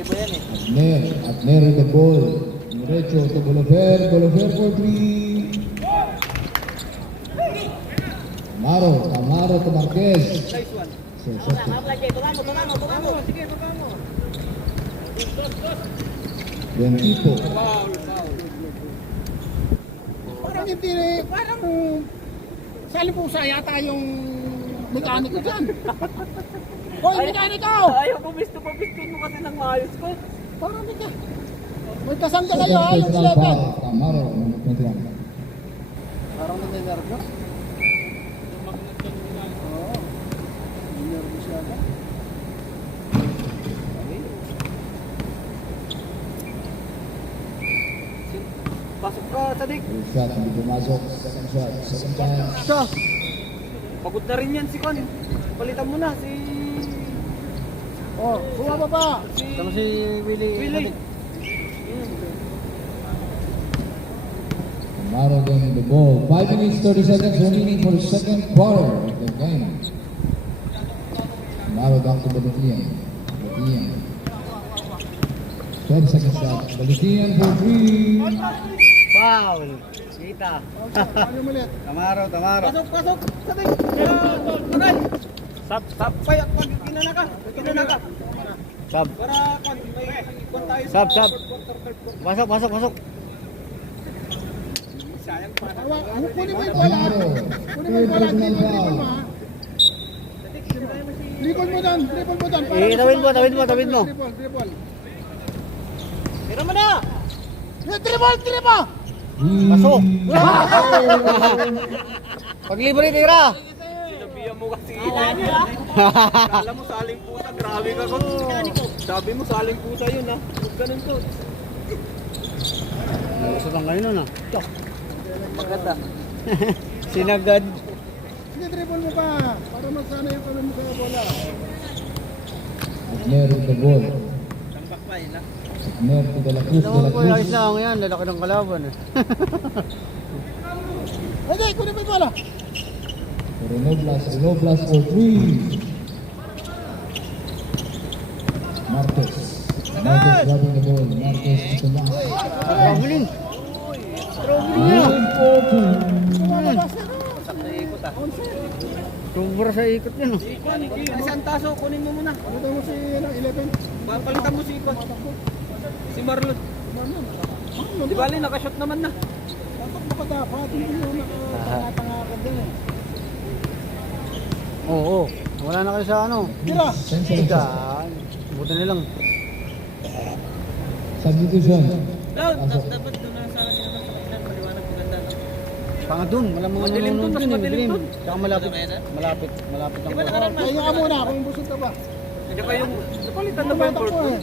iba yan eh. Abner with the ball. Diretso to Bolofer for 3. Tamaro to Marquez. Nice one. So, shot. Tungan mo. Sige, tungan mo. Yan tipo. Foul. Parang hindi, parang salipusa yata yung mekaniko dyan. Hoy, mekaniko! Ayaw ko, gusto mo kasi ng maayos ko. Parang hindi. May kasangga kayo, Second yung personal 11. foul. Tamaro, number 21. Parang nangyayarap. Oo. Nervous yata. Pasok ka, Sadik. First shot, hindi pumasok. Second shot, second chance. Siya. Pagod na rin yan si Con. Palitan mo na si... Oh, bumaba pa. Tama si Willie. Tamaro getting the ball. 5 minutes, 30 seconds remaining for the second quarter of the game. Tamaro down to Balutian. 12 seconds shot. Balutian for 3. Foul. Kita. Ano ulit? Tamaro. Pasok. Sadik. Tagal. Sap. Paya, kinana ka. Sab. Para may ikon tayo sa... Sab. Pasok. Sayang pa. Kunin mo yung bola. Kunin mo yung bola. Third personal foul. Dribble mo doon. Tawid mo. Dribble. Tira mo na. Dribble! Pasok. Paglibre tira. Sinabihan mo kasi. Kala mo saling pusa, grabe ka ko. Sabi mo saling pusa yun ha. Huwag ganun to. Gusto lang kayo nun ha. Maganda. Sinagad. Sige, dribble mo pa. Para masana yung kanan mo sa bola. Abner with the ball. Tambak pa yun ha. Abner to De La Cruz. Ayos lang yan, lalaki ng kalaban eh. Hindi, kunin mo yung bola. Renoblas for 3. Marquez grabbing the ball. Marquez to Tomas. Traveling. Moving for 2. Sakto ikot ah. Sobra sa ikot yun. Isang taso, kunin mo muna. Palitan mo si 11. Palitan mo si ikot. Si Marlon. Di bali, nakashot naman na. Dapat makadapat. Hindi mo nakatanga ka din eh. Oo. Wala na kayo sa ano. Tira! Diyan. Buti na lang. Substitution. Dapat doon na sa akin naman sa kailan. Maliwanag maganda. Pangadun. Walang mga nanonood dun. Madilim. Tsaka malapit lang. Kaya ka muna kung busog ka ba. Hindi kayong napalitan na ba yung board doon?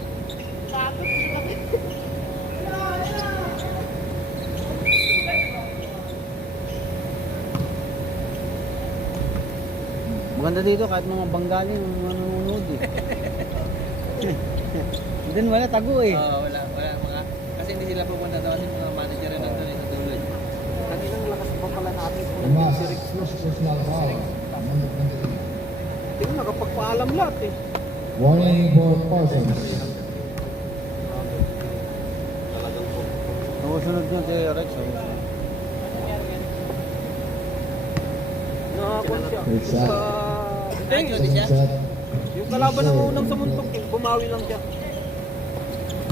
Maganda dito kahit mga Bengali yung nanonood eh. Doon wala tago eh. Oo, wala mga kasi hindi sila pumunta daw yung mga manager na nandun sa dulo. Kaninang lakas pa pala natin kung Tomas. si Rex. First personal foul. Number 23. Tingnan nakapagpaalam lahat eh. Warning for Parsons. Nakasunod yun si Rex. Nakakuha siya. Good shot. Second shot. Yung kalaban ng unang sa muntok, bumawi lang siya.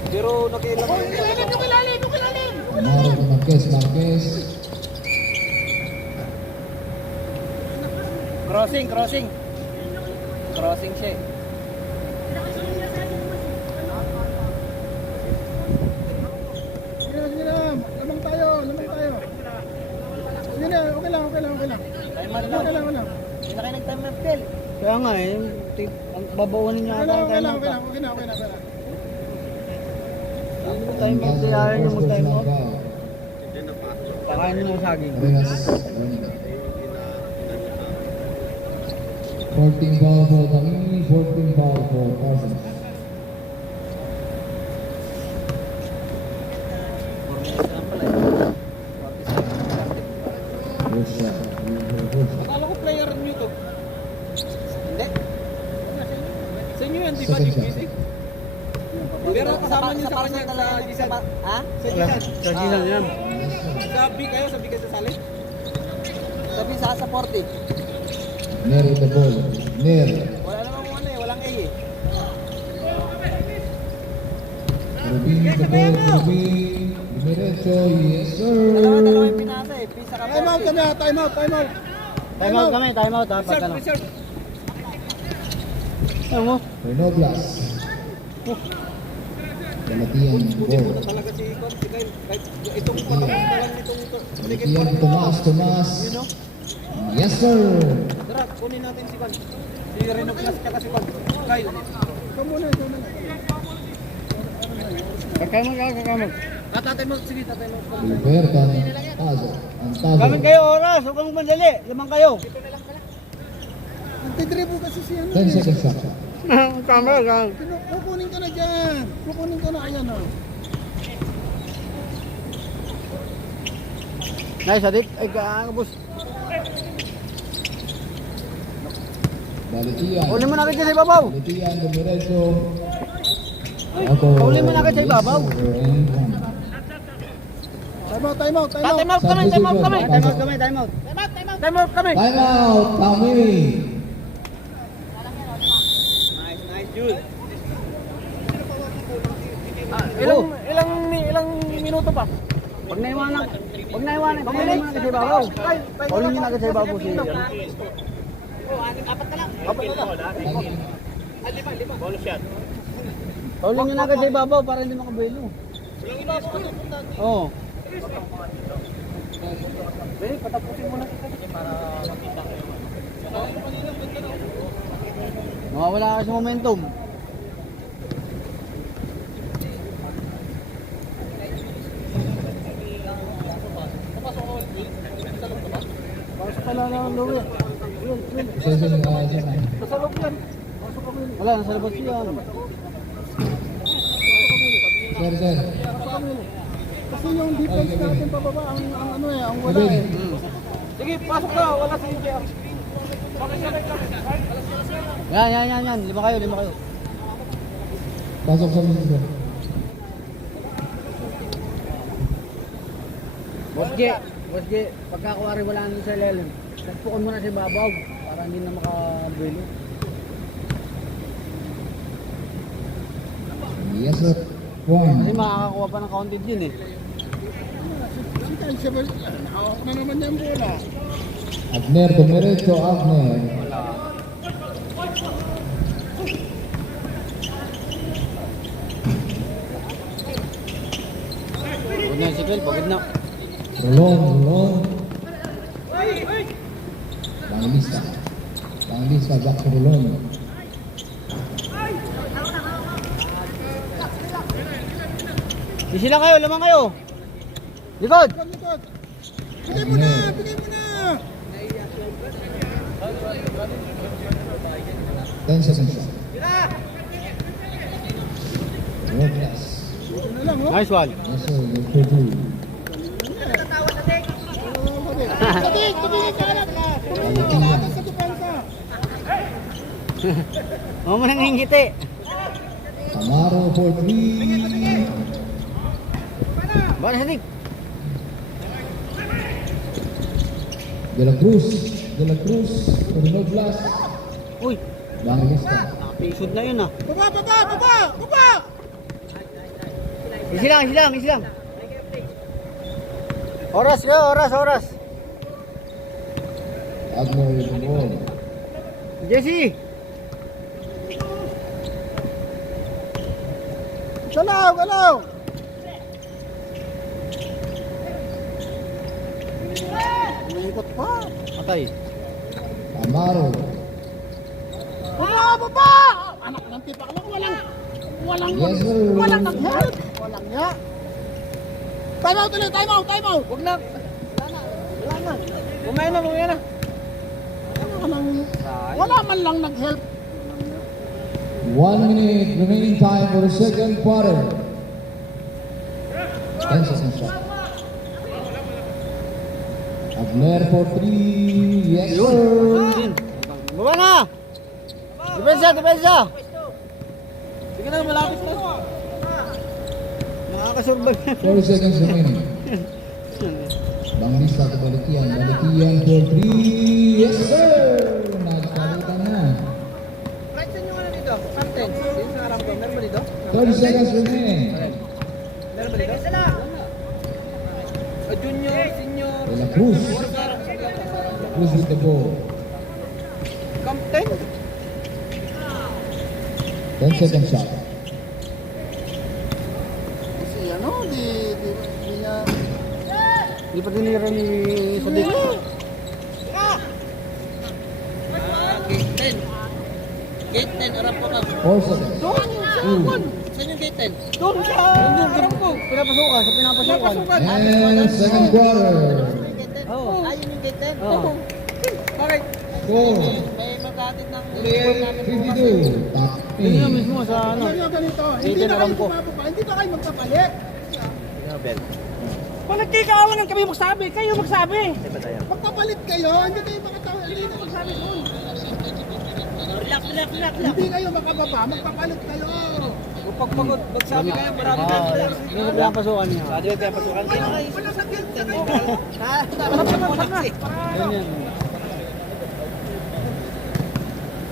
Pero nakailang Yung ilalim! Tamaro to Marquez. Crossing siya. Sige na. Lamang tayo. Sige na, okay lang. Okay lang. Hindi na kayo nag-time na pill. Kaya nga eh, ang babawanin niya ata ang Okay lang. time out. Okay na. Time out, ayaw niya First mag-time personal out. foul. Pakain mo ng saging. Arenas. 14 foul for Tamimi, 14 foul for Parsons. First shot. Akala ko player nyo to. Hindi. Sa inyo yan, di ba? Second DPC? shot. Hindi, Pero kasama niyo sa kanya sa Gisan. Ha? Sa Gisan. Sa gisan yan. Sabi kayo sa salit. Sabi sa 40. Ner with the ball. Ner. Wala namang ano eh, walang A eh. Rubin with the ball. Rubin. Diretso. Yes, sir. Dalawa yung pinasa eh. Pisa ka Time out 40. kami ha, time out, time out. Time out kami, time out ha. Pag ano. Reserve. Ano mo? Renoblas. Galatian ball. Talaga si Kyle. Kahit itong pagkakalan nitong second Galatian part. Tomas. Yes, sir. Tara, kunin natin si Kyle. Si Reno Plus tsaka si Kyle. Ikaw muna, ikaw muna. Kakamag. Tatay mo, sige tatay mo. Roberta. Tazo. Ang tazo. Gamit kayo oras, huwag kang mandali. Lamang kayo. Nagtidribble kasi siya. 10 seconds shot. Camera ka. Kukunin ka na dyan. Kukunin ka na, ayan o. Nice, adik. Ay, boss. Galatian. Uli mo na agad sa ibabaw. Galatian Diretso. Uli mo na agad sa ibabaw. Time out, time out, time out. Time out kami, time out kami. Time out kami, time out. Time out kami. Time out. Kami. Nice, Jude. Ilang minuto pa? Pag naiwanan kasi sa ibabaw. Uli nyo na agad sa ibabaw si Uli nyo na agad sa ibabaw para hindi makabuelo. Oo. Patapusin mo na para makita kayo. Mawawala ka sa momentum. Pasok ka lang ng Louie. Isa na. Sa loob yan. Wala, nasa labas yan. Sir. Kasi yung defense natin pababa, ang ano eh, ang wala eh. Sige, pasok na. Wala si JR. Yan. Lima kayo. Pasok sa mismo. Boss J, pagkakuwari wala nang sa ilalim. Nagpukon mo na si Babaw para hindi na makabuelo. Yes, sir. Kasi One. makakakuha pa ng counted yun eh. Si Kyle Shabal, nakawak na naman yung bola. Abner Diretso. Abner. Pagod na si Phil, pagod na. Rolon. Bangilista. Back to Rolon. Sisi lang kayo, lamang kayo. Likod! Likod. Bigay mo na, bigay mo na. 10 seconds shot. Robles. Ito na lang, oh. Nice one. Yes, sir. Number 2. Tatik, tumingin ka lang. Tumingin ka lang sa depensa. Huwag mo nang hingiti. Amaro for 3. Bala sa tig. De La Cruz. Renoblas. Uy, Bangilista. nakapisod na yun ah. Baba. Isi lang. Oras kayo, oras. Abner with the ball. Jesse! Galaw. Umikot pa. Patay. Amaro. Baba. Anak ng tipak lang, Yes, sir. walang nag-help. Walang nga. Time out ulit, time out. Huwag na. Wala na. Kumain na. Wala man lang nag-help. 1 minute remaining time for the second quarter. 10 seconds shot. Abner for 3. Yes, sir. Din. Baba na! Depensa! Sige na, malapit na. Makakasurvive yan. 4 seconds remaining. Bangista ke Balikian for 3. Yes sir! Nagpalitan na. Right saan yung ano dito? Content. Yung sa harap ko. Meron ba dito? 30 seconds remaining. Meron ba dito? Junior, senior. De La Cruz. Cruz with the ball. Captain. 10 second shot. Kasi ano, di niya... Hindi pa tinira ni Sadik. Gate 10. Gate 10, harap ko ka. 4 seconds. Saan yung gate 10? Doon siya! Harap ko! Pinapasukan, sa pinapasukan. And second quarter. Gate 10? Oo. Ayun yung gate 10? Oo. Bakit? Score. May magkatid ng... 52. Top Yun nga 8. mismo sa ano. Ano yung ganito? Hindi Dito na na kayo ko. bumababa, hindi na kayo magpapalit. Pag nagkikaawanan kami magsabi, kayo magsabi. Magpapalit kayo, hindi kayo makatawa, hindi kayo magsabi doon. Relax. Hindi kayo makababa, magpapalit kayo. Pag pagod, magsabi kayo, marami kayo. Yung sa pinapasukan niya. Sabi kayo, kaya pasukan kayo. Wala sa gate 10. Ha? Relax eh. Ganyan.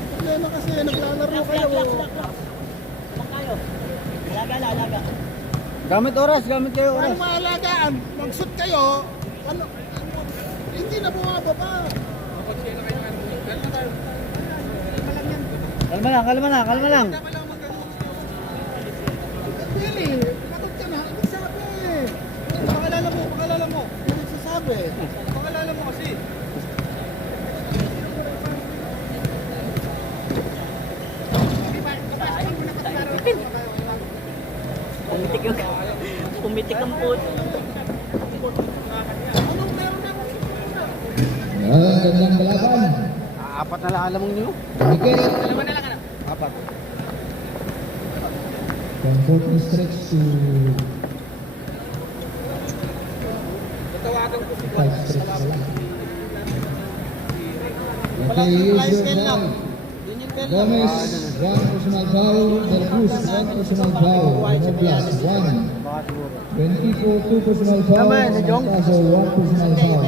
Problema kasi, naglalaro kayo. Alaga. Gamit oras, gamit kayo Ano oras. maalagaan? Mag-shoot kayo, ano, hindi na bumababa. Kalma lang. Really, pagod ka na, hindi sabi. Pakalala mo. Hindi nagsasabi. Pakalala mo kasi. Pumitik ang puto. Yan, gandang balaban. Apat na lang alam mo niyo. Wicket. Apat. From 14 stretch to 5 stretch pa lang. Okay, here's your ball. Gomez, 1 personal foul. De La Cruz, 1 personal foul. Noblas, 1. Baka siguro. 24, 2 personal foul. Tama, si Jong. Mostazo, 1 personal foul.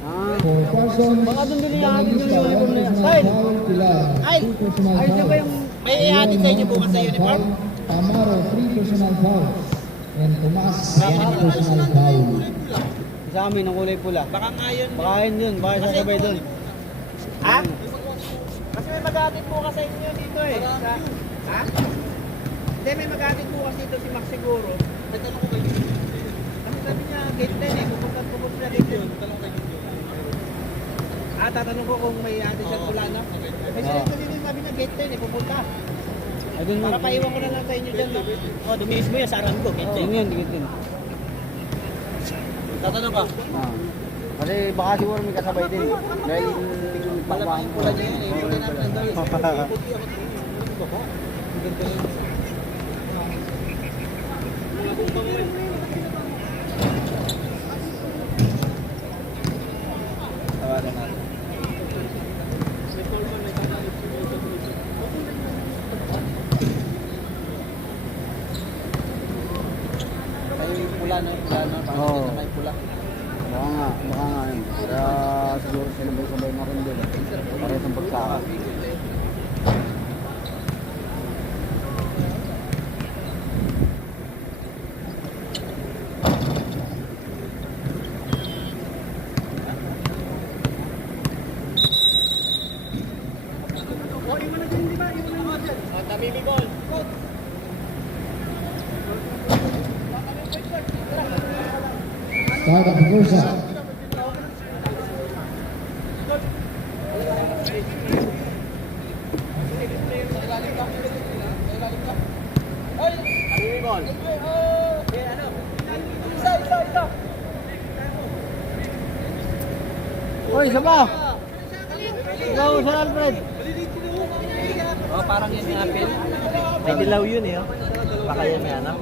Ah. For Parsons, Baka doon din ihatid yung Bangista, uniform 1 na yan. personal Kyle! foul. Pilar, 2 personal Ay, siya ba foul. yung... May ihatid sa inyo bukas sa uniform? Amaro, 3 personal fouls. And Tomas, 1 personal foul. Sa amin, ang kulay pula. Baka ngayon. Baka yun, baka sasabay doon. Ha? Kasi may mag-aatid bukas sa inyo dito eh. Ha? Hindi, may mag-aatid bukas dito si Max siguro. Nagtanong ko kayo. Kasi sabi niya, gate 10 eh. Pupunta na gate 10. Tatanong ko kung may aatid siya pula na. Kasi sabi niya, gate 10 eh. Pupunta. Ay, doon Para paiwan ko na lang sa inyo dyan. No? Oh, dumilis mo yan sa aram ko. Gate 10. Yun yun, dikit din. Tatanong ka. Ah. Kasi baka siguro may kasabay din. Dahil Malamang yung pula niya yun eh. Pula namin ang dawin. Tawanan natin. May pula na. Parang Oo. dito may pula. Baka nga yun. Kaya siguro sinabay-sabay na rin din. Parehas ang pagsaka. Start of the first half. Hoy, isa pa! Ikaw, Sir Alfred. Oh, parang yun yung apel. May dilaw yun eh. Oh. Baka yan may ano.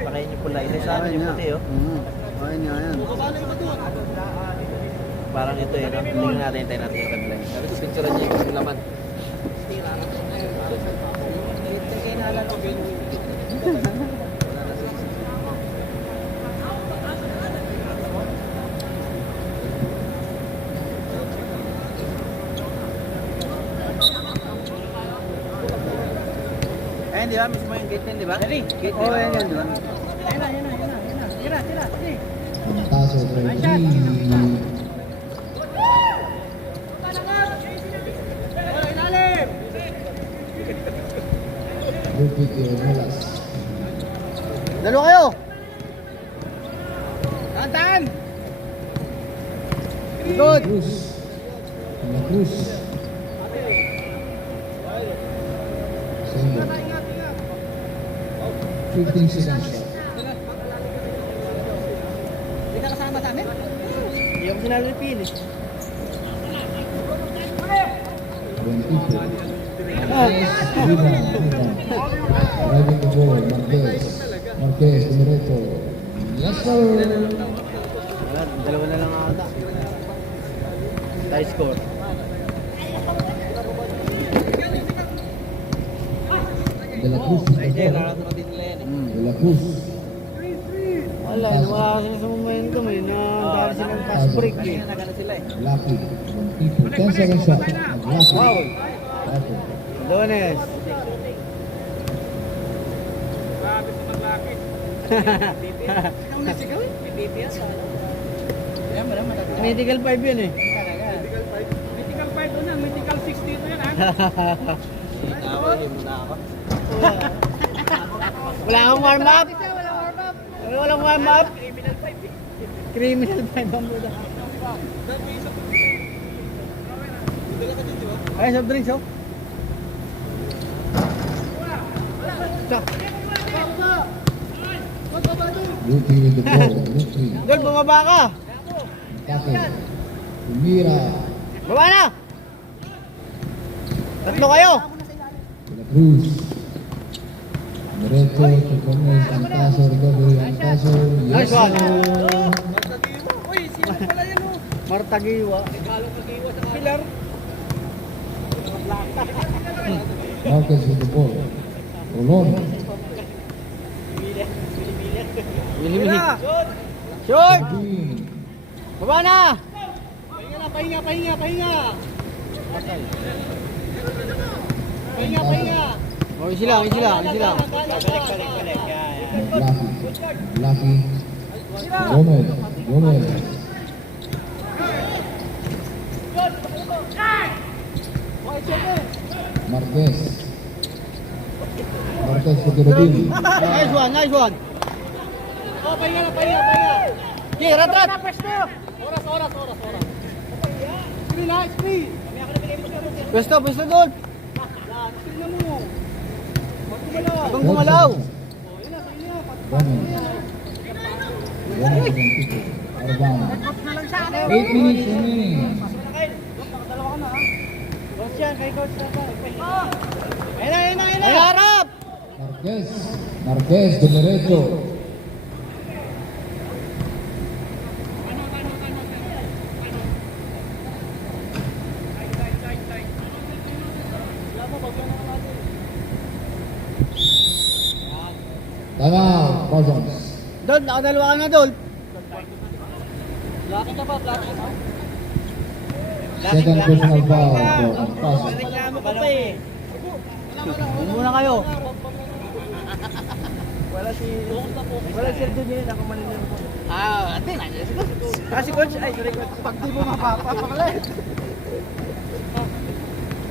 Baka yun yung pula. Ito sa amin yung puti oh. Ayun nga yan. Parang ito eh. No? Tingnan natin, hintayin natin yung kabila. Sabi ko, picture niya yung laman. di ba? Mismo yung gate 10, di ba? Gate 10. Oo, yan, di ba? Antaso Reggie. Rupit Ornelas. Dalawa kayo! Tantan! Likod! Cruz. La Cruz. Sendo. 15 seconds shot. Hindi ka kasama sa amin? Hindi ako sinalo ni Pin eh. 22. Rebound. Driving the ball. Marquez. Marquez, Dumireto. Yes, sir. Wala, dalawa na lang ata. Tie score. De La Cruz. Hindi, lalato din nila yan eh. De La Cruz. Wala, nawala sila sa momentum eh. Dahil silang fast break eh. Nagano sila eh. Lucky. 10 seconds shot. Lucky. Foul. Okay. Dones. Medical 5 yun eh. Mythical 5 doon yan, mythical 6 dito yan ha. Awalin mo na ako. Wala akong warm up. Walang warm up. Criminal 5 ang buda. Ay, soft drinks oh. Lucky with the ball. Lucky. Dol, bumaba ka. Take. Umira. Baba na. Tatlo kayo. De La Cruz. Diretso. Tupones. Antaso. Recovery. Antaso. Yes, Nice one. sir. Uy, sino pala yan o? Martagiwa. Pilar. Marquez with the ball. Rolon. Mili-mili. Short. Green. Baba na. Pahinga. Pahinga. Oh, easy lang. Lucky. Lucky. Gomez. Gomez. Marquez. Marquez with the Rubin. Nice one. Oh, pahinga. Okay, rat. Oras. Screen ha, screen. Pwesto, Dol. Screen na mo. Habang gumalaw. Gomez. Gomez and Pico. Urbana. 8 minutes remaining. Ayun na. Harap. Marquez, Dumireto. Timeout, Parsons. Dol, nakadalawa ka na, Dol. Second personal foul for Antaso. Reklamo ka pa eh. Doon muna kayo. Wala si Sergio din ako manilin ko. Ate, nandiyan si Coach. Kasi coach, ay sorry coach. Pag di mo mapapakala eh.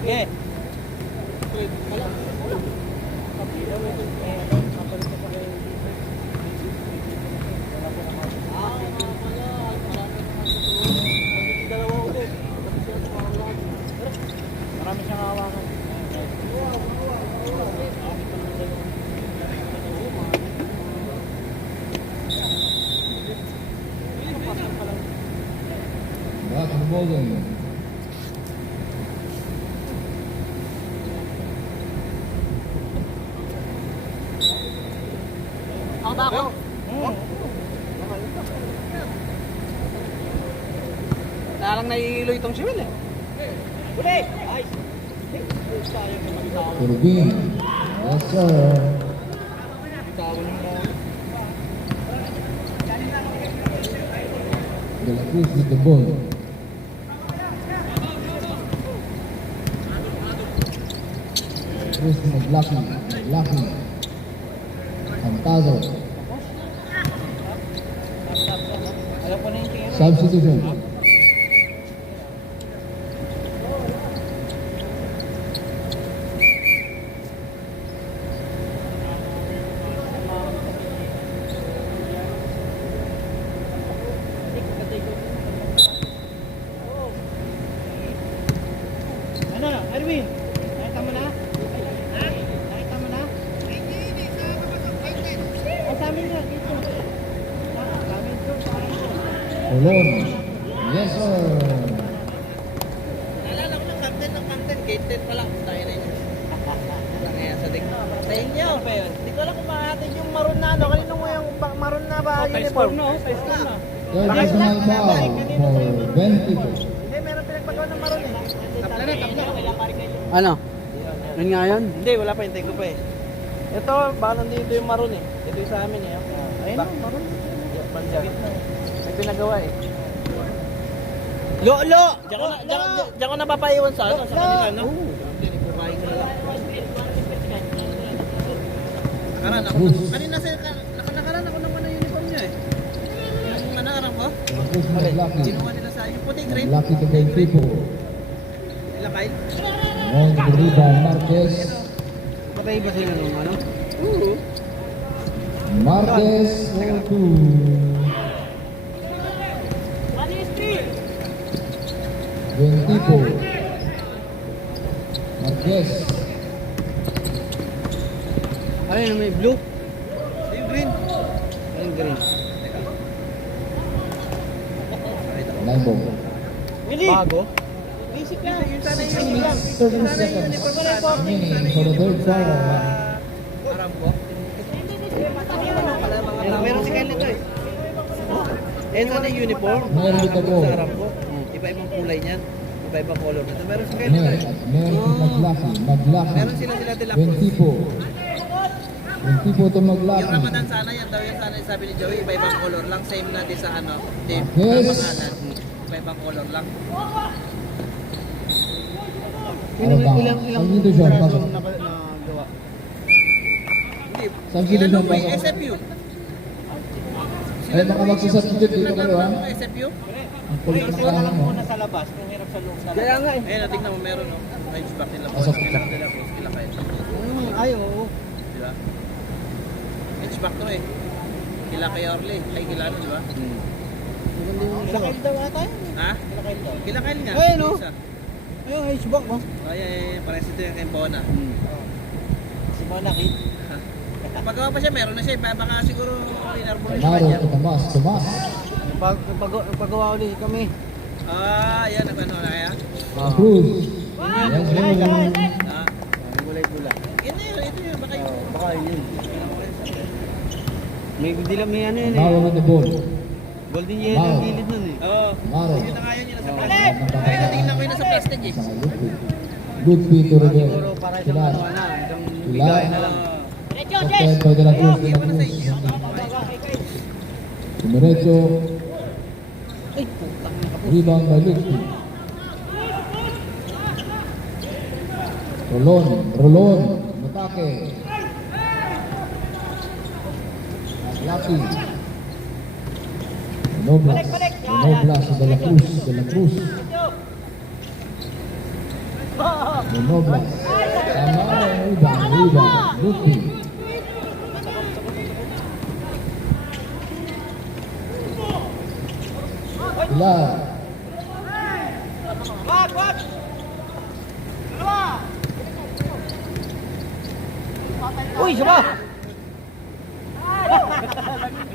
Okay. Marami siyang hawakan. Back on the ball game. Ako ba ako? Parang nahihilo itong si Will eh. Uli! Ay! Turbin. Yes, sir. De La Cruz with the ball. Cruz Maglaki. Maglaki. Cantado. Alam ko na yung tingin. Substitution. Ano, Erwin? Nakita mo na? Ha? Nakita mo na? Ay, sa amin nga, dito. Sa amin to, sa amin to. Colon. Yes, sir. Naalala ko ng captain, gate 10 pa lang. Tayo na yun. Kaya sa dik. Sa inyo. Hindi ko alam kung makakatid yung maroon na ano. Kanino mo yung maroon na ba uniform? Sa score na. Third personal foul for 20. Hindi, meron pinagpagawa ng maroon eh. Tapla na. Ano? Yun nga yun? Hindi, wala pa, hintay ko pa eh. Ito, baka nandito yung maroon eh. Ito yung sa amin eh. Ayun na, maroon. Banda. May pinagawa eh. Lo! Diyan ko napapaiwan sa ano, sa kanila, no? Kumain ko na lang. Nakaran ako. Kanina sa nakaran ako naman ng uniform niya eh. Yung nakaran ko? Cruz Maglaki. Ginawa nila sa yung puting green. Maglaki to goal people. Nila Kyle. On the rebound, Marquez. Magkaiba sila nung ano? Oo. Marquez for 2. 20. Marquez. Ano yun, may blue? Yung green. Ano yung green? Line ball. Bago? Basic lang. Yung sana yung uniform. 30 seconds remaining for the third foul. Aram ko. Meron si Kyle nito eh. Eh, sana yung uniform. Meron dito po. Sa Aram ko. Iba-ibang kulay niyan. Iba-ibang color nito. Meron si Kyle nito Mer eh. at meron si Maglaki. Maglaki. Meron sila de la Cruz. 20 po. 20 po to Yung Maglaki. Ramadan sana yan daw yung sana sabi ni Joey, iba-ibang color lang. Same na din sa ano, team. Yes. Pangalan. Iba-ibang color lang. Ilang Substitution, pasok. nagawa? Hindi. Substitution, Ano mo eh, pasok. SFU? Ay, baka magsasubstitute dito kayo, ha? SFU? Ang kulit na kaya mo. sa labas, kung hirap sa loob. Kaya nga eh. Ayun, tingnan mo meron no. Range back nila po. Pasok. Kailangan nila po. Kila kayo. Ay, oo. Di ba? Range back to eh. Kila kay Orly. Ay, kila ano, di ba? Maganda yung Kila kayo daw ata yun. Ha? Kila kayo nga. Ayun, no? Isa. Ayun, H-back mo. Ay, pares ito yung kay Bona. Si Monaki. Pagawa pa siya, meron na siya. Baka siguro inarbor na Tamaro siya. to Tomas. Tomas. Pagawa ulit kami. Ah, yan. Ano na kaya? Cruz. Yes, sir. Ah, Gulay-gula. ito yun. Ito yun. Baka yung... Baka yun. May dilam may ano yun eh. Tamaro with the ball. Golden yellow yung gilid nun eh. Oo. Tamaro. Yun na nga yun. Yun nasa plastic. Ay, natingnan ko yun nasa plastic eh. Sa good feed to Rodel. Siguro para isang Pilar. ano na, isang Pilar. bigay na lang. Captain by De La Cruz. De La Cruz. Dumiretso. Ay, putang na kapos. Rebound by Lutfi. Rolon. Matake. Lucky. Noblas. Noblas De La Cruz. De La Cruz. Noblas. Tamaro. Rebound. Lutfi. Pilar. Uy, siya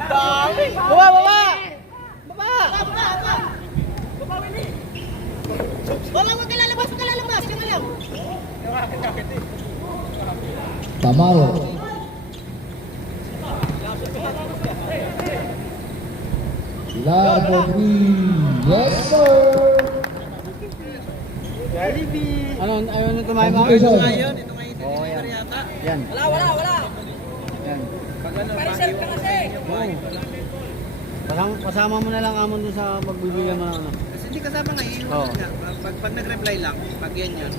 Dami! Baba! Wala, wag ka lalabas. Yung alam. Tamaro. Pilar for 3. Yes, sir. Ano, ayaw na tumayo mga? Substitution. Ito nga yun. Ito nga yung deliver yata. Yan. Wala. Yan. Pag ano, Pareserve ka kasi. Pasama mo na lang amon doon sa pagbibigyan mo ng ano. Kasi hindi kasama nga, iiwan Oo. nga. Pag nag-reply lang, pag yan yun.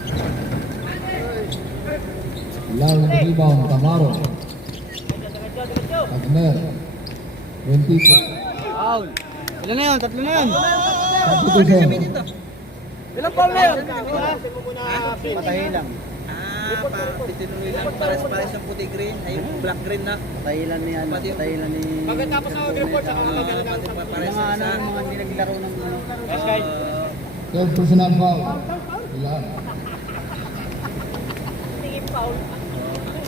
Laro ng rebound, Tamaro. Agner. 24. Foul. Ilan na yun? Tatlo na yun. Substitution. Ilang foul na yun? Patahin lang. Titinuloy lang pares-pares ang puti green, ay yung black green na. Patahilan ni ano. Patahilan ni... Pagkatapos ng report, saka magandang Pares Mga ano, sa mga hindi naglaro ng ano. Third personal foul. Ilan?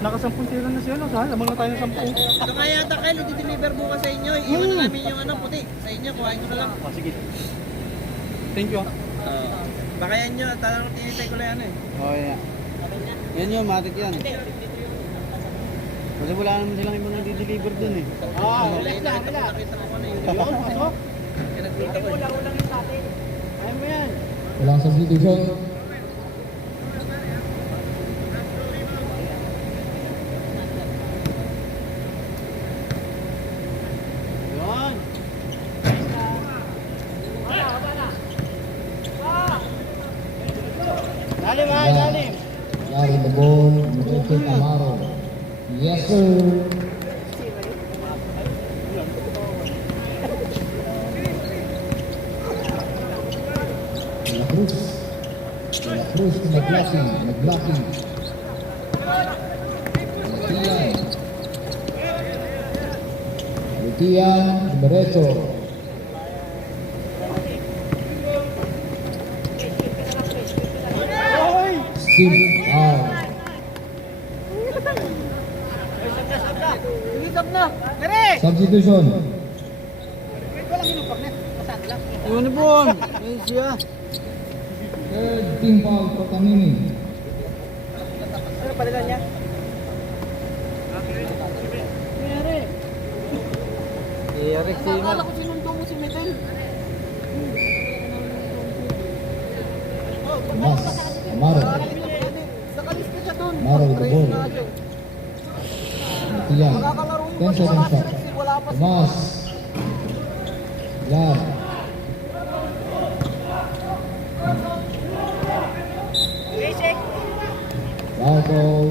Nakasampung tira na siya, no? Saan? Lamang na tayo ng 10. Ito kaya yata kayo, i-deliver bukas sa inyo. Iwan na namin yung ano puti. Sa inyo, kuhain ko na lang. Sige. Thank you. Baka yan nyo, talagang tinitay ko lang yan eh. Oh, yeah. Yan yun, matik yan. Kasi wala naman silang ibang nadi-deliver dun eh. Nakita ko ano yun. Kaya nagpunta ko eh. Ayaw mo yan. Walang substitution. Yun. Lalim ha, lalim. Laro the ball. Diretso Tamaro. Yes, sir. De La Cruz. De La Cruz nag-blocking. Nag-blocking. Lutian. Lutian. Diretso. Steve out. Substitution. Uniform. Yan siya. Third team foul for Tamimi. Ano palitan niya? Eric Seymour. Akala ko sinundo mo si Miguel. Mas. Amaro. Nakalis ka siya doon. Amaro with the ball. Lutian. 10 seconds shot. Mas. Yan. Foul ball.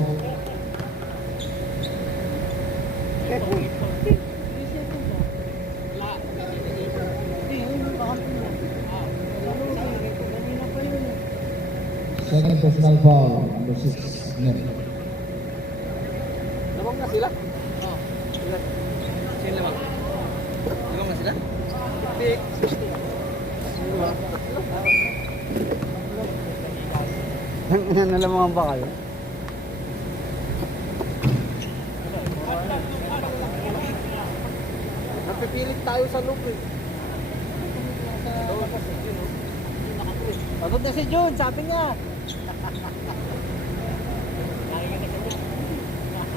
Second personal foul, number 6, Agner. Lamang na sila? Sino lamang? Lamang na sila? Nalamangan ba kayo? Napipilit tayo sa loop eh. Pagod na si Jun, sabi nga.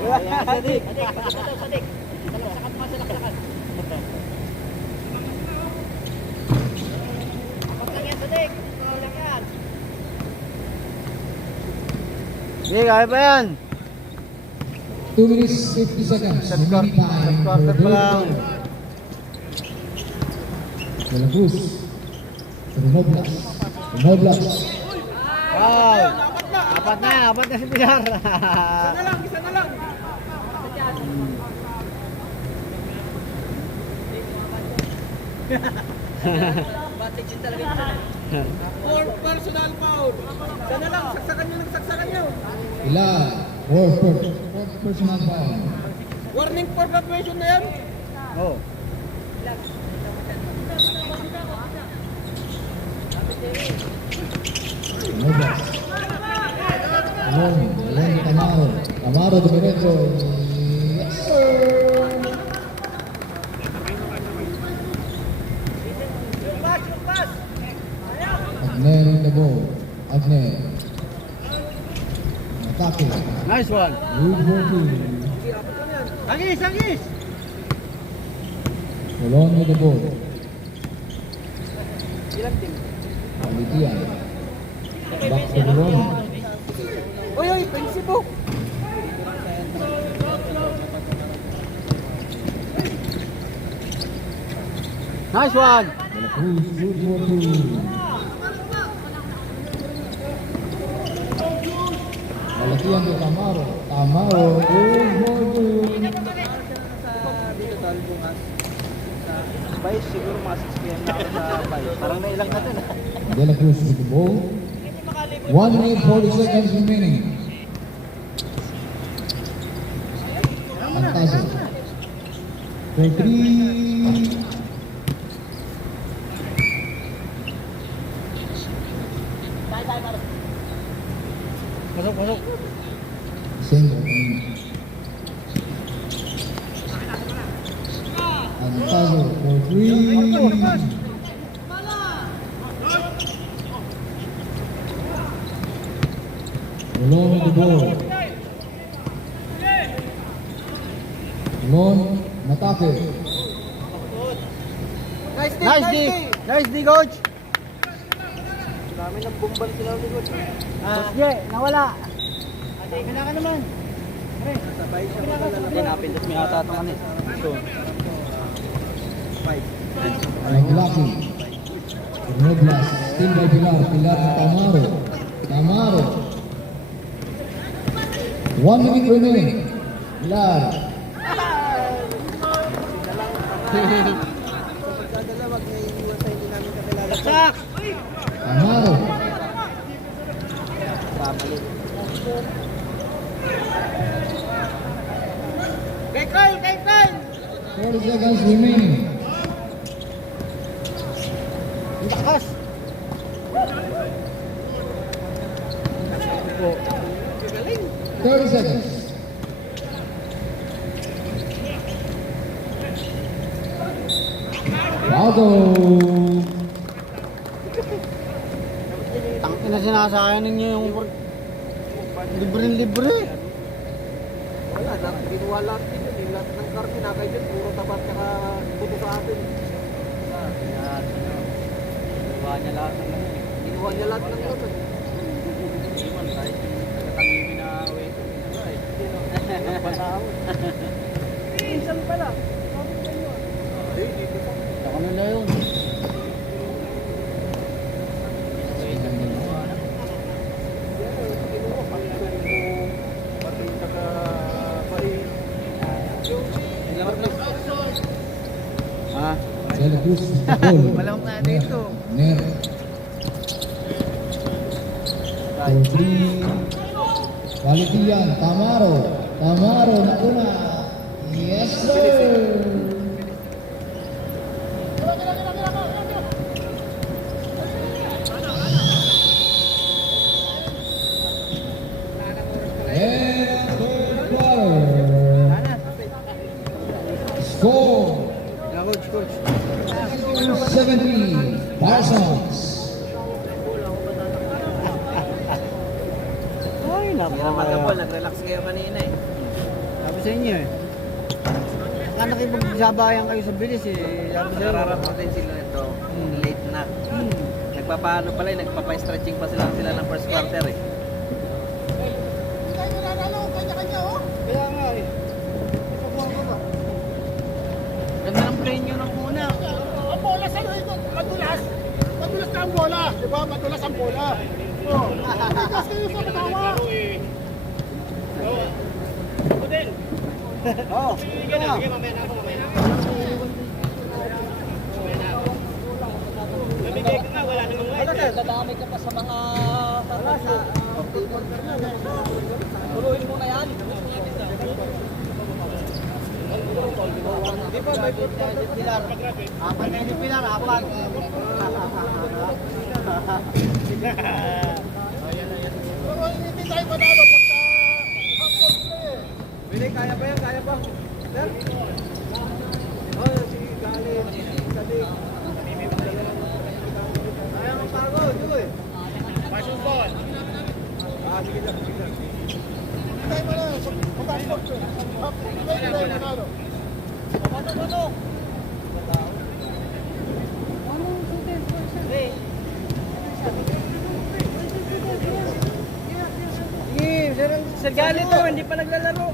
Sadik. Sadik. Sakat mo sa lakas. Kapag lang yan, Sadik. Kapag lang yan. Sige, kaya pa yan. 2 minutes 50 seconds. Remaining time for Quarter pa lang. De La Cruz. Renoblas. Renoblas. Wow. Apat na si Pilar. Isa na lang. Batik yun talaga yun. For personal foul. Sana lang, saksakan nyo. Ilan. Fourth personal foul. Warning for graduation na yan. Oh. Renoblas. Along Tamaro. Tamaro diretso. Yes, sir. Agner in the ball. Agner. Attacking. Nice one. Good working. Agis. Colon with the ball. Palitia. Back to Colon. Oy, prinsipo. Nice one. De La Cruz. Good working. Palatian de Tamaro. Amaro. 2-4-2. Dito tol, bukas. Sa Vice, siguro mga 6 p.m. na ako sa Vice. Parang nailang natin ah. De La Cruz with the ball. 1 minute 40 seconds remaining. Antazo. For 3. Pasok, pasok. Same opening. Antazo for 3. Along with the ball. Along, Matake. Nice D, Nice D! Nice D, coach! Dami ng bumbal sila ulit. Boss J, nawala. Kailangan naman. Sa Vice, ako pala Hindi napindot mo yata itong ano eh. Naglaki. Roblas, still by Pilar. Pilar to Tamaro. Tamaro. 1 minute remaining. Pilar. Pagkadala, wag na iniwan sa hindi namin kakilala. Sak! Tamaro. Babalik. Kay Kyle! Kay Kyle! 40 seconds remaining. Ang takas! 30 seconds. Bago. Tangin na sinasakayan ninyo yung libre-libre. Wala, ginawa lahat din yun. Yung lahat ng karne na kayo dyan, puro tabat tsaka buto sa atin. Yan. Gawa niya lahat ng ano eh. Ginawa niya lahat ng tabat. Iwan kahit yung taga-tangimi na wait. Minsan pala. Hindi, dito pa. Ako na na yun. Ah, De La Cruz with the ball. Walang na dito. Ner. For 3. Quality yan. Tamaro. Tamaro na una. Yes, sir. And third quarter. Score. Coach. 70. Parsons. Ay, Hindi naman kapal, nag-relax kayo kanina eh. Sabi sa inyo eh. Kaya nakipagsabayan kayo sa bilis eh. Sabi sa inyo. Nararapatin sila nito, late na. Nagpapaano pala eh, nagpapa-stretching pa sila ng first quarter eh. Kaya nga eh. Ikabuhan ka ba? Ganda ng play nyo ng una. Ang bola sa'yo ito, madulas. Madulas na ang bola. Di ba? Madulas ang bola. Oh. Tigas kayo sa katawa. Oo. dadamay ka pa sa mga tatlo. Tuloyin mo na yan. Di ba may Pilar? Apat na yung Pilar, apat. Pero hindi tayo panalo pagka hapon na eh. Billy, kaya ba yan? Kaya ba? Sir? Oh, si Galin, si Sadik. Kaya magpagod, Joy. Passion ball. Sige lang, sige lang. Hindi tayo panalo. Pagka hapon hindi tayo panalo. Sige, Sir Gali to, hindi pa naglalaro.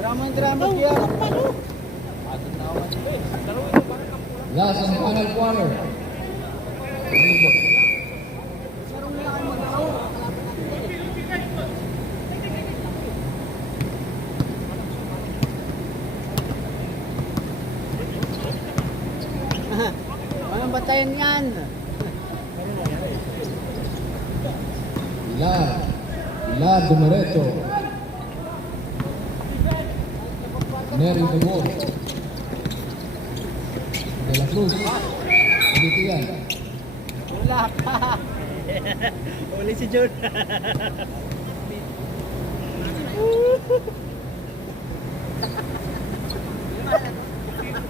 Drama siya. Last and final quarter. Anong batayan yan? Pilar Dumereto. Nery Dugor. De la Cruz. Pagitian. Wala ka. Uli si John.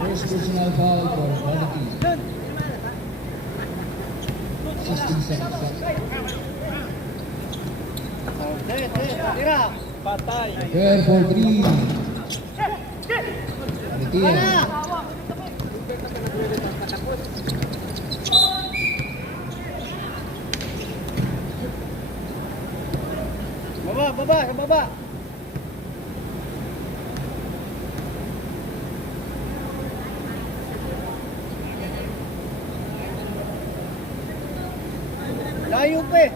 First personal foul for Vanity. 16 seconds left. Tira. Patay. Fair for 3. Pagitian. Baba, sa baba. Layo pa eh.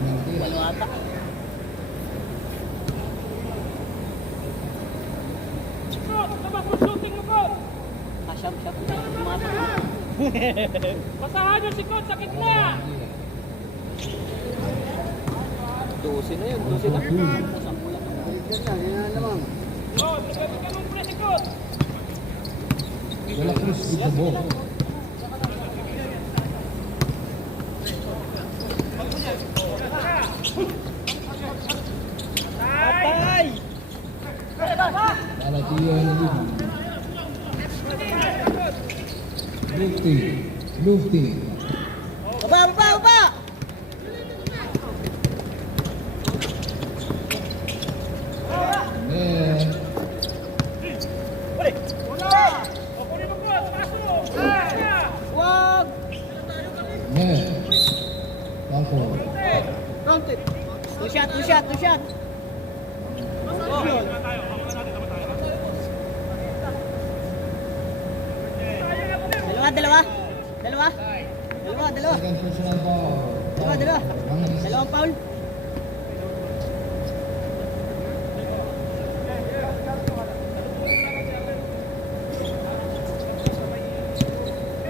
Unang tira. Kasyap-syap. Basahan yung sikot sa gitna! 12 na yun, 12 na. Yan na naman. Oh, bigyan ka ng presikot! De la Cruz with the ball. Patay! Palatian Lufty. Lufty. Baba! Nair. Wag! Nair. Foul for. Counted. Two shot. Dalawa. Second personal foul. Dalawa. Vanity. Dalawang foul.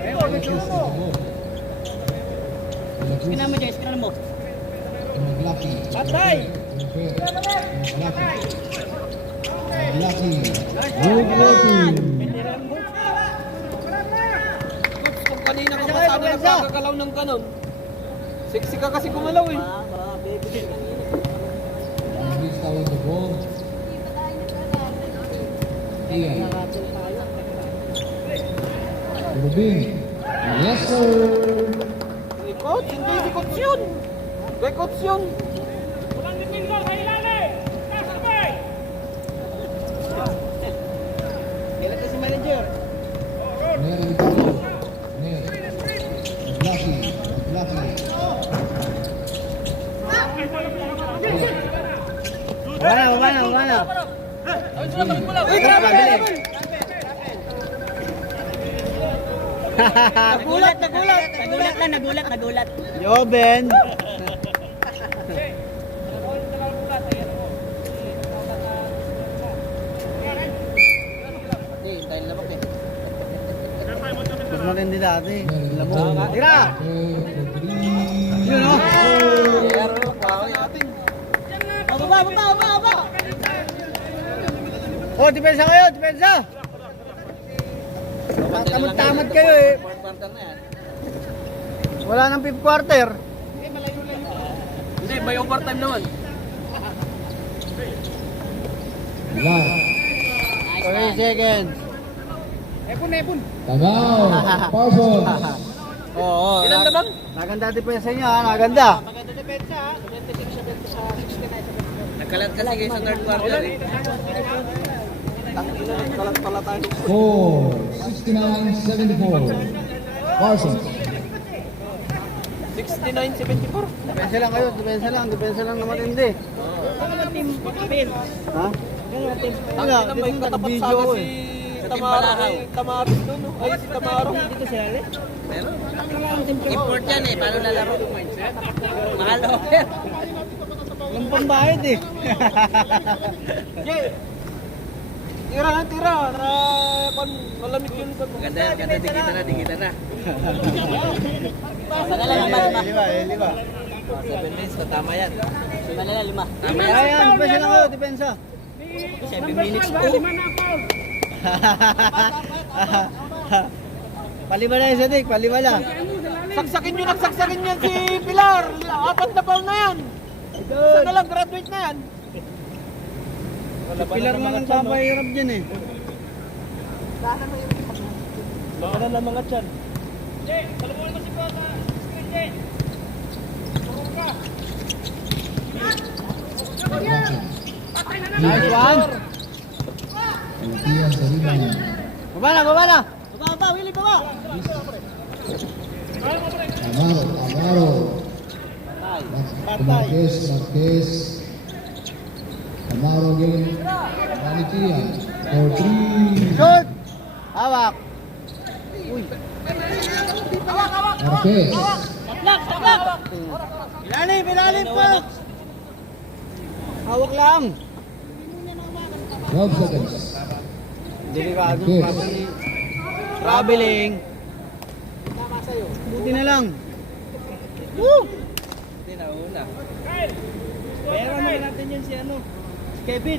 De la Cruz with the ball. De la Cruz. Skinan mo. Maglaki. Patay! Fair. Maglaki. Woodworking. Kung kanina ka pa sabi nagkakagalaw ng ganon. Sexy ka kasi gumalaw eh. Anglista with the ball. Ian. Rubin. Yes, sir. Hey, coach, hindi si coach yun. Kay coach yun. Walang defender sa ilalim! Kasabay! Kailan ka si manager? Nair with the ball. Nair. Maglaki. Wala na. Uy, grabe! Nagulat. Joben. Mas maganda dati. Tira! Yun o. Pero, pawin natin. Baba! Oh, depensa kayo, depensa! Tamad kayo eh. Wala nang fifth quarter. Hindi, may overtime naman. Pilar. 30 seconds. Tagaw. Parsons. Oo. Ilan naman? Naganda depensa niya, naganda. Nagkalat kasi kayo sa third quarter eh. Tangina, nagkalat pala tayo. 69-74. Parsons. 69-74. Depensa lang naman hindi. Ha? Tangina, may katapat sana si Tamaro. Ay, Tamaro doon. Oh. Ay, si Tamaro. Dito si Ale? Import yan eh. Paano lalaro? Mahal o. Yung pambayad eh. Jay! Tira na, tira. Malamig yun sa Ganda yan, ganda. Digita na. Malala, lima. 7 minutes, tama yan. Malala, 5. Tama yan. Ayan, depensa lang ako, depensa. 7 minutes po. Palima na yung Sadik, palima na. Saksakin nyo, nagsaksakin yan si Pilar. 4 na foul na yan. Isa na lang, graduate na yan. Pilar lang ang kapahirap dyan eh. Baka na mga tiyan. Jay, salubungin mo si Bota. Screen, Jay. Tulungan ka. Nice one. Matias sa rebound. Baba na, baba na. Amaro. Marquez. Amaro again. Valencia for 3. Short. Hawak. Marquez. Ilalim po. Hawak lang. 12 seconds. Delikado. Marquez. Traveling. Buti na lang. Woo! Hindi na una. Meron naman natin yun si ano. Si Kevin.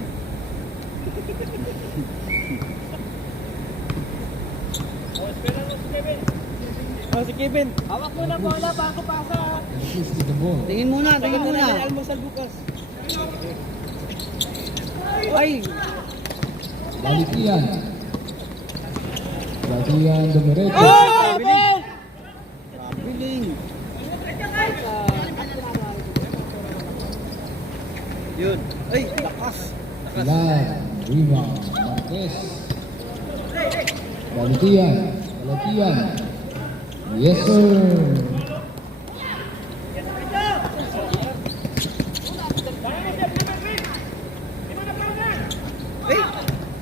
Oh, si Kevin. Hawak mo na bola bago pasa. Push to the ball. Tingin muna. Almusal bukas. Ay, Valentian Dumiretso. Traveling. Yun. Ay, lakas. Vlad. Rebound. Marquez. Valentian. Yes, sir.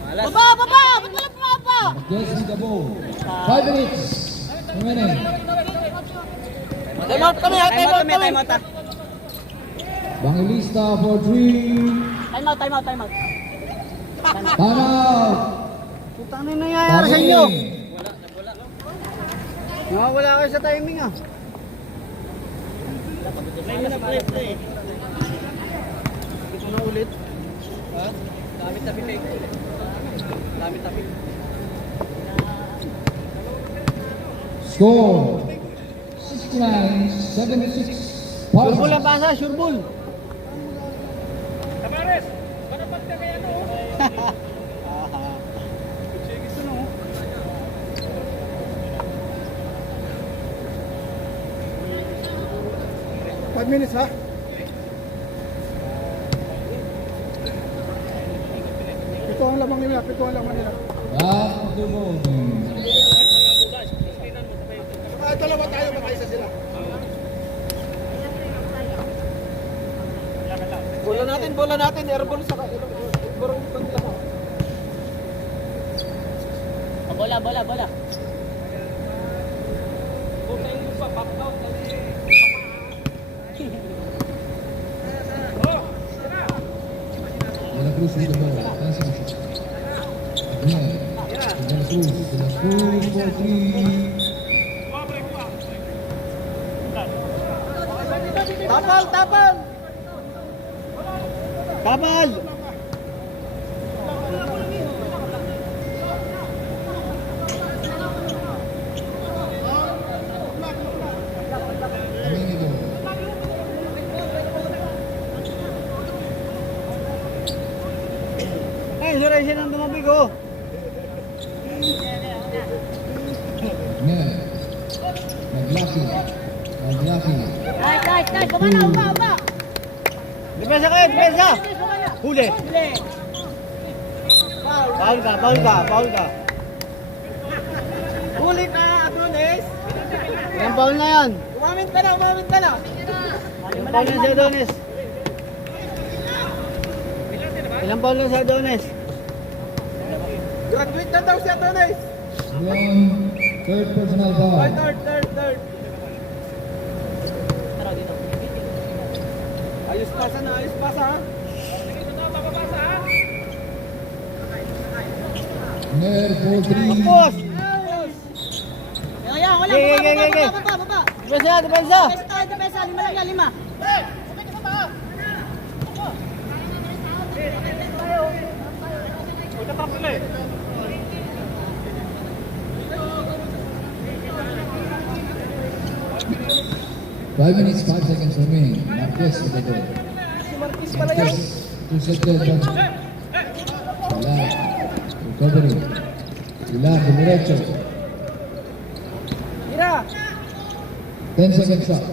Malas. Marquez with the ball. 5 minutes remaining. Time out kami ha, time out kami. Time out. Bangilista for 3. Time out. Time out. Putang na yung nangyayari sa inyo. Bangilista. Nawawala kayo sa timing ah. Ito na ulit. Damit tapi fake. Damit tapi. Score 69-76. Surbol ang pasa, surbol. Tamares, manapat ka kay ano? Minutes ha? Ito ang lamang nila. Back to the ball. Dalawa tayo, makaisa sila. Bola natin, airball sa airball lang. Bola. Putay mo pa, back out. De La Cruz with the ball. 10 seconds. Again. De La Cruz for 3. Tapal! Kapal! Remaining ball. Ay, suray siya ng tumabig oh. Again. Maglaki. Depensa kayo, depensa! Huli! Foul ka. Huli ka, Adonis! Ilang foul na yan? Umamit ka na! Ilang foul na si Adonis? Stranglit na daw si Adonis. Leon, third personal foul. Third. Ayos pasa na, ayos pasa ha. Mer, 4-3. Boss! Ayan, wala. Baba. Depensa, depensa! Depensa, 5 lang yan, 5. Five minutes, 5 seconds remaining. Marquez with the ball. Marquez to set the advantage. Pilar, recovery. Pilar, dumiretso. Tira. 10 seconds up.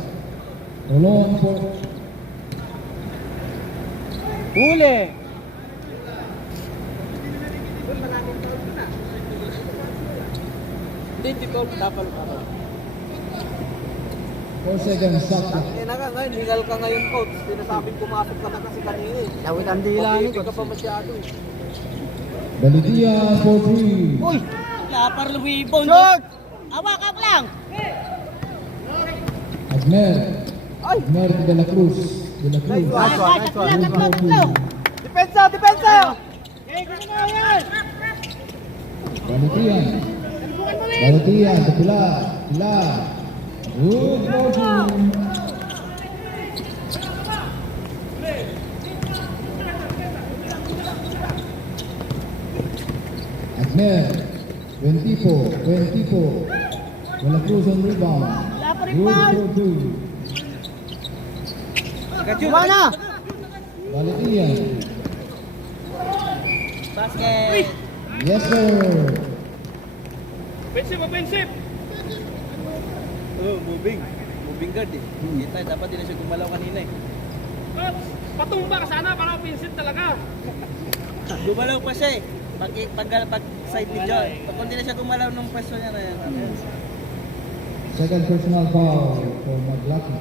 Rolon for Huli! Hindi ko dapat 4 seconds, shot clock. na ka ngayon, legal ka ngayon coach. Sinasabing pumasok ka na kasi kanina eh. Lawit ang dila ni Pag-ibig ka pa masyado eh. Balitia for 3. Uy! Lapar lumibon. Shot! Awak lang. Agmer. Agmer de la Cruz. De la Cruz. Nice one. Depensa! Balitia. Balitia to Pilar. Pilar. Good motion. Agmer. 24. De la Cruz on rebound. Good for 2. Mana? Balitia. Basket. Yes sir. Offensive! Oh, moving guard eh. Kita dapat din na siya gumalaw kanina eh. Patumba ka sana para offensive talaga. Gumalaw pa siya eh. Pag side ni John. Pag hindi na siya gumalaw nung pwesto niya na yan. Second personal foul for Maglaki.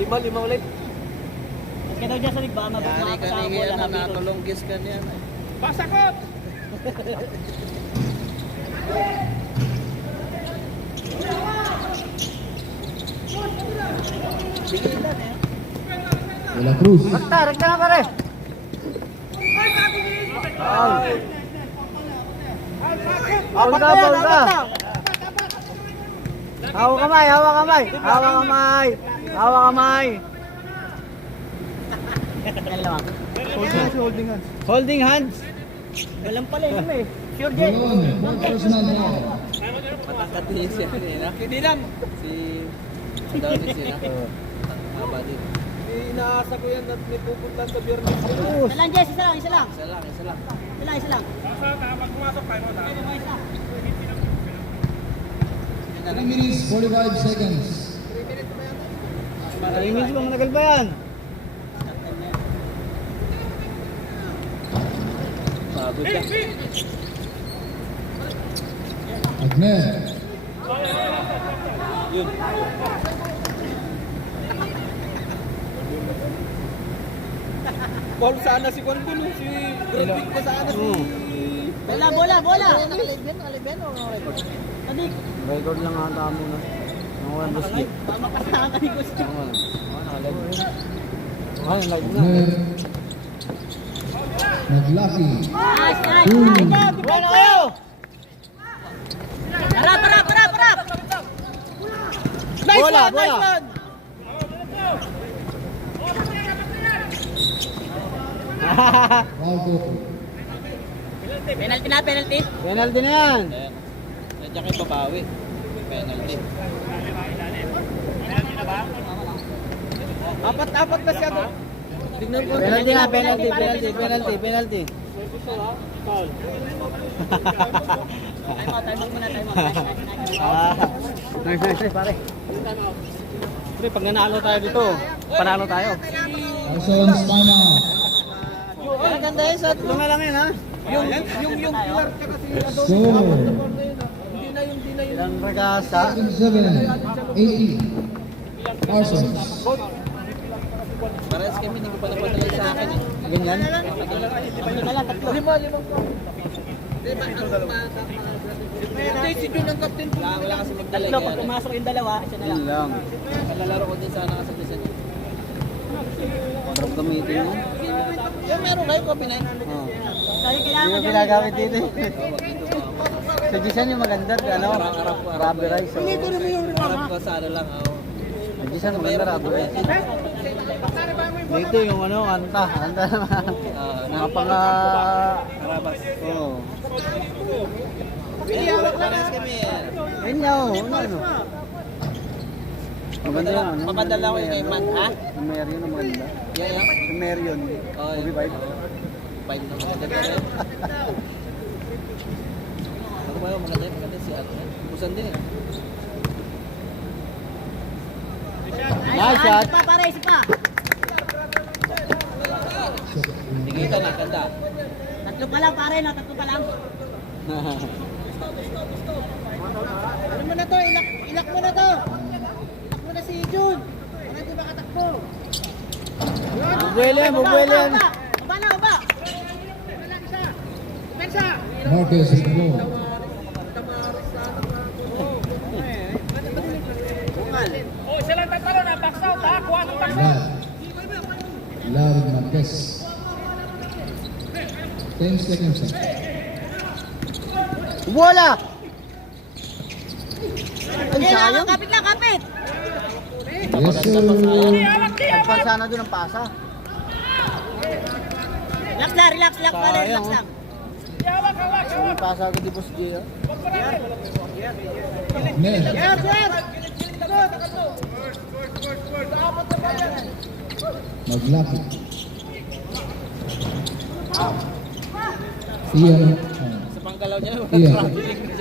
5 ulit. Basket daw dyan sa ligba. Yari Mababa ka sa na bola. yan, nakatulonggis ka niya. Pasakot! De la Cruz. Rekta na pare! Foul ka! Hawak kamay! Holding hands! Walang pala yun eh. Sure Jen. Rolon, fourth personal foul. Matangkat niya siya. Hindi lang. Si Adonis yun ako. Haba din. Inaasa ko yan at may pupuntan sa Biyernes. Isa lang Jess, isa lang. Isa lang. Isa lang. Pag pumasok tayo, 3 minutes, 45 seconds. 3 minutes ba? Managal ba yan? Pagod siya. Agmer. Yun. Paul sana si Juan Dun, si Bradwick na sana si... Bola. Adik. Record lang ata mo na. Ang basket. Mapasaka ni Gusto. Agmer. Maglaki. Nice. Bueno kayo! Para. Bola! Foul call. Penalty. Penalty na yan! Nandiyan kayo babawi. Penalty. Apat na siya to. Tignan ko. Penalty na, penalty. Time out muna. Nice, pare. Pre, pag nanalo tayo dito, panalo tayo. Parsons, timeout. Maganda yun, sa tulungan lang yun ha. Yung Pilar tsaka si Adonis. Score. Hindi na yun. Ilang regasa. 7-7, 80. Parsons. Parehas kami, hindi ko pa napadala sa akin eh. Ganyan? Lima. Hindi, si Jun ang captain po. Wala kasi magdala. Tatlo, pag pumasok yung dalawa, isa na lang. Yun lang. Naglalaro ko din sana kasi sa niya. Sarap gamitin mo. Yung meron kayo ko pinay. Oh. Tayo Hindi kailangan mo ko dyan. ginagamit dito. Sa Gisan yung maganda, ano? Rubber rice. Hindi ko naman yung Harap ko sana lang ako. Sa Gisan maganda, rubber rice. Dito yung ano, anta. Anta naman. Mga pang... Karabas. Oo. Wala pares kami. Ayun nga, oh. Ano? Maganda yung ano. Papadala ko yung kay Man, ha? Yung Marion ang maganda. Yan. Yung Marion. Oh, Movie vibe. 5 na maganda rin. Ako ba yung maganda si Ate? Busan din eh. Nice shot. Isa pa, pare, isa pa. Hindi kita na, ganda. Tatlo pa lang, pare, no? Tatlo pa lang. Ano mo na to? Ilak mo na to. Ilak mo na si Jun. Para di makatakbo. Bubuelo yan, bubuelo yan. Aba na, aba. Pensa! Marquez with the ball. Oh, sila tatalo na. Box out ha. Kuha ng box out. Lad with Marquez. 10 seconds left. Bola! Ay, Hindi, sayang. kapit lang, kapit. Yes, sir. Nagpansa na doon ang pasa. Relax lang, relax lang, pare, relax lang. Ang pasa agad di Boss G. ah. Nel. Yes, yes! Maglaki. Ian. Sa pangkalaw niya, Ian. traveling na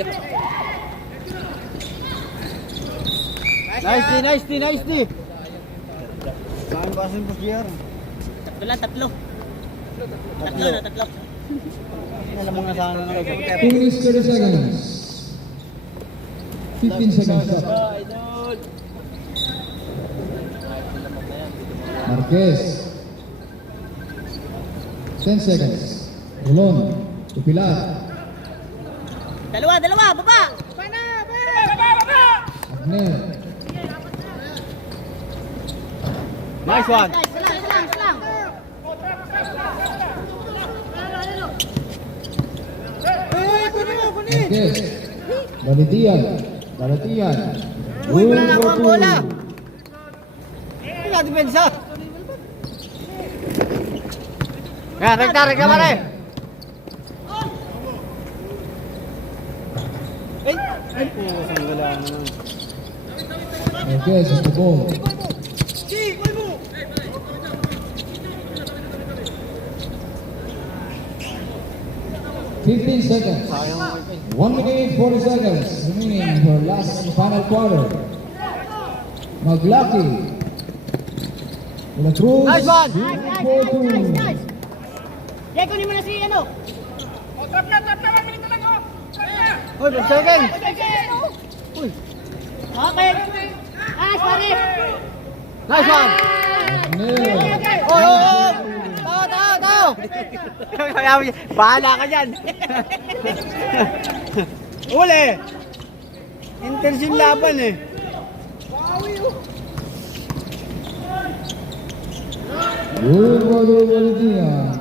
siya. Nice D. Saan ba si Boss G? Tatlo lang, tatlo. Tatlo na, tatlo. Alam mo nga sana na 2 minutes 30 seconds. 15 seconds left. Marquez. 10 seconds. Rolon. Tupilat. Dalawa, baba. Agner. Nice one. Nice, isa lang. Marquez. Balitian. Uy, wala na ako ang bola. Wala depensa. Yan, rekta pare. Ay, pusang wala naman. Marquez with the ball. 15 seconds. 1 minute 40 seconds remaining for last and final quarter. Maglaki. De la Cruz. Nice one. Nice. Jay, kunin mo na si ano. Oh, trap na. Mabilis na lang oh. Trap na. Uy, 5 seconds. Okay. Nice, pare. Nice one. Agner. Oh. Tao. Kaya bahala ka dyan. Uli. Intense yung laban eh. Good for the Valentian.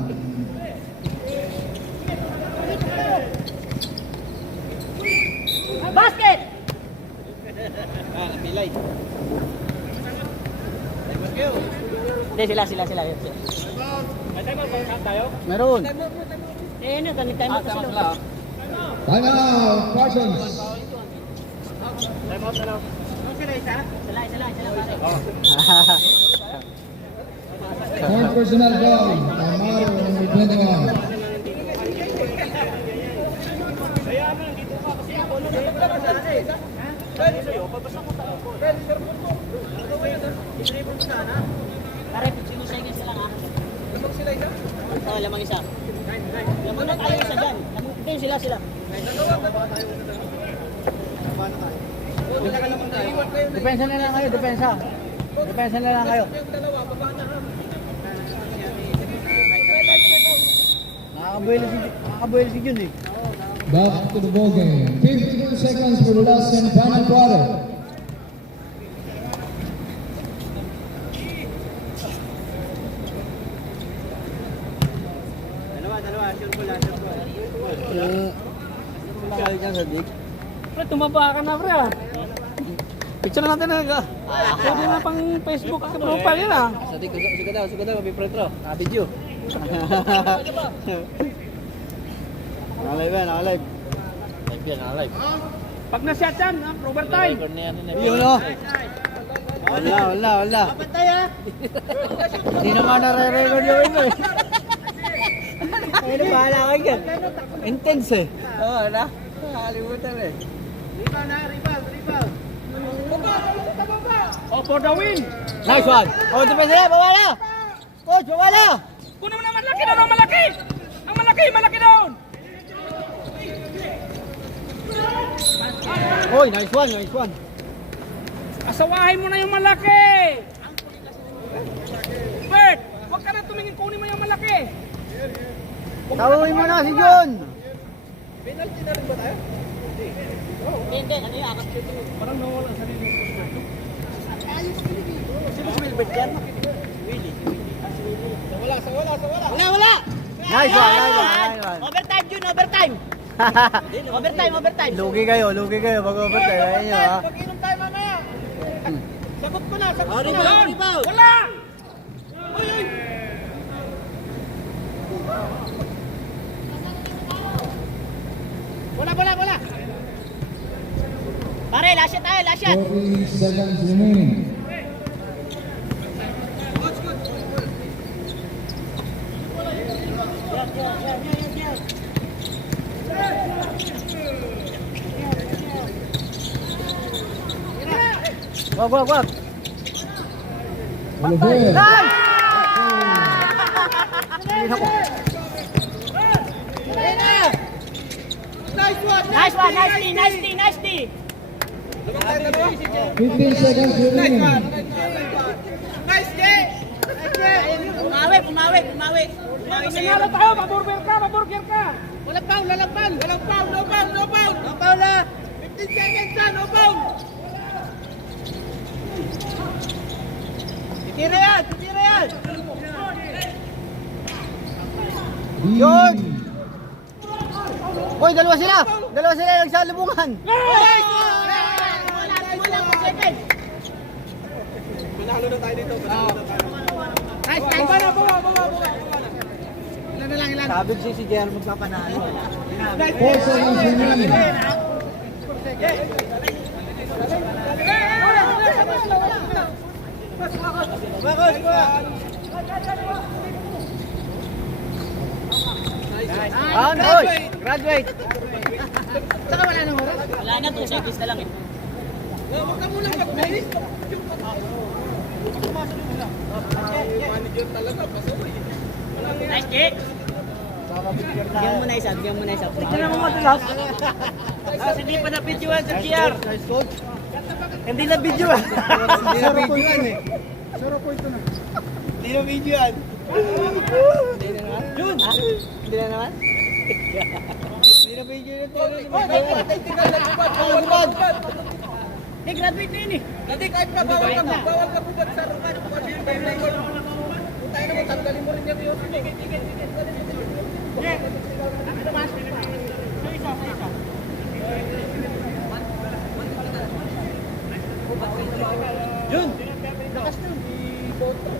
Basket. Napilay. Hindi, sila. Meron. Ano, ganit tayo mo kasi sila. Time out, Parsons. Sila, pare. Third personal foul. Time out, number 21. Pare, 15 seconds lang ha. Lamang sila isa? Oo, lamang isa. Lamang na tayo isa dyan. Ito yung sila. Depensa na lang kayo, depensa na lang kayo. Nakakabuelo si Jun eh. Back to the ball game. 52 seconds for the last and final quarter. Dalawa, sure ko lang, sure ko. Kaya dyan sa dig. Pre, tumaba ka na, pre, ah. Picture natin na, pwede na pang Facebook profile yun, ah. Sa dig, suka daw, may pretro. Video. Nakalive yan, nakalive. Live yan, nakalive. Pag na-shot yan, overtime. Yun o. Wala. Hindi naman nare-record yung ito eh. Ayun, bahala ka dyan. Intense eh. Oo, nakalimutan eh. Oh, for the win. Nice one. Oh, depensa na, bawala. Coach, bawala. Kunin mo na malaki doon, ang malaki. Ang malaki doon. Oy, nice one. Asawahin mo na yung malaki. Bert, huwag ka na tumingin, kunin mo yung malaki. Tawagin mo na si John. Hindi, ano yung akap shooting mo? Parang nawala sa rin. Sino si Wilbert yan? Wala! Nice one. Overtime, Jun, overtime. Overtime. Lugi kayo pag-overtime. Ayun nyo ha. Pag-inom tayo mamaya. Sagot ko na. Rebound. Wala. Wala. Pare, last shot tayo, last shot. 40 seconds remaining. Wag. Oliver. Nice D. 15 seconds remaining. Pumawi. Sinalo tayo, maburger ka. Walang foul. No foul na. 15 seconds na, no foul. Titira yan. John! Hoy, dalawa sila nagsalubungan. Panalo na tayo dito. Nice. Ilan. Sabi si JR magpapanalo. 4 seconds remaining. Graduate. Saka wala nang oras. Wala na, 2 seconds na lang eh. Huwag ka muna mag-base. Nice kick. Bigyan mo na isa. Tignan mo madalas. Hindi pa na-videoan sa GR. Hindi na videoan eh. Hindi na videoan. Jun! Hindi na naman? Hindi na videoan ito. Hey, graduate na yun eh. Dati kahit pa bawal ka bubad sa rukan. Kung yung time record. Kung tayo naman, tanggalin mo rin yung video. Jun! Lakas na.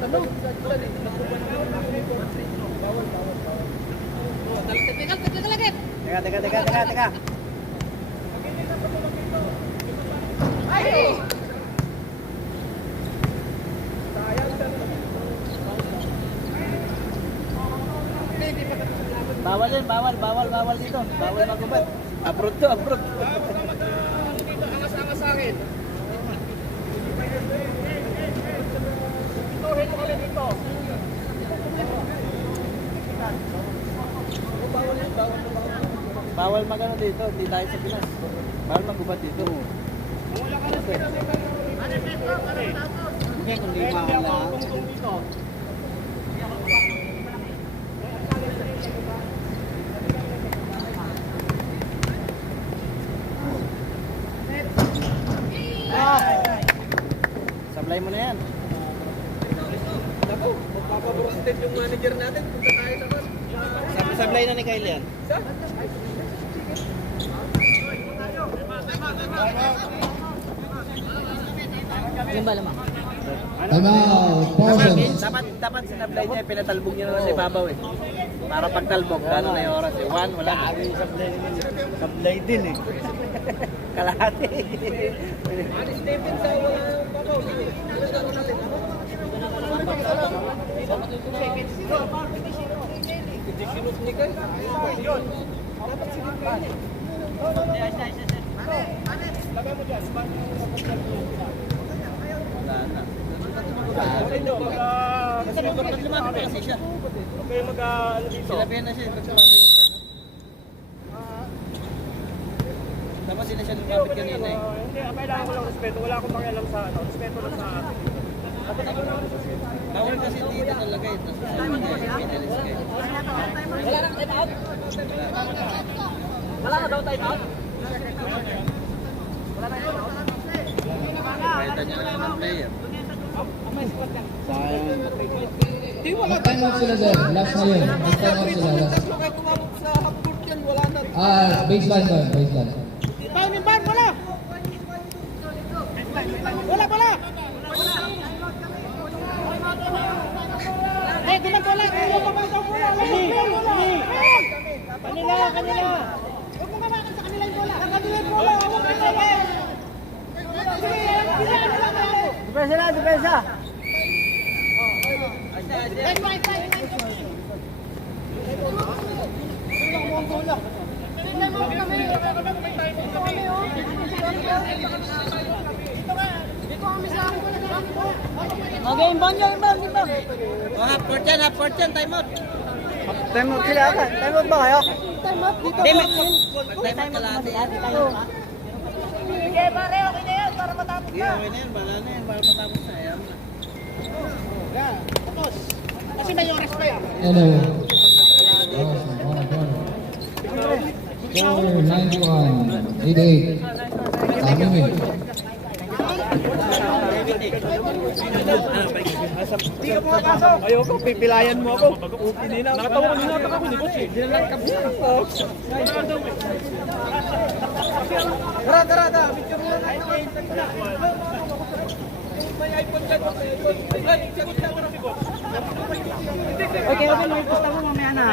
Ano? Teka. Bawal yan, bawal dito. Bawal magubad. Abroad. Angas-angas sa akin. Bawal magano dito, hindi tayo sa Pinas. Bawal magubad dito. Hindi, kundi bawal lang. Kaya mo na yan. Ako, magpapabrosted yung manager natin. Punta tayo naman. Sablay na ni Kyle yan. Yung ba lamang? Time out. Pausens. Dapat sinablay niya, pinatalbog niya na sa ibabaw eh. Para pagtalbog, gano'n na yung oras eh. 1, wala na. Sablay din eh. Kalahati. Stephen sa wala yung babaw. Hindi sinus ni Kyle. Yun. Dapat sinus Kyle. Wala na. Kasi lumapit pa kasi siya. Sinabihan na siya, pag sumabay yung siya. Dapat din na siya lumapit kanina eh. Hindi, kailangan ko lang respeto. Wala akong pakialam sa ano. Respeto lang sa akin. Bawal kasi dito talaga eh. Tapos sabi niya, pinalis kayo. Wala nang time out? Wala na daw time out? Kahit niya lang ng player. Mag-time out sila sir. Last na yun. Mag-time out sila. Last. Tatlo kayo tumabot sa half-court yan. Wala na. Baseline ba? Baseline. Depensa na, depensa! Okay, inbound nyo, inbound. Oh, half court yan, time out. Time out sila agad. Time out ba kayo? Time out dito. Time out kalahati. Sige, pare, okay na yan para matapos Sige, okay na yan, bala na yan, para matapos na yan. Kasi may oras pa yan. Hello. Score 91. 88. Time limit. Ayoko, pipilayan mo ako. Nakatawa ko ako ni Coach. Dinalangkap niya. Tara. Picture mo na. May iPhone dyan. Sagot na ako ng bigot. Okay, may posta mo mamaya na.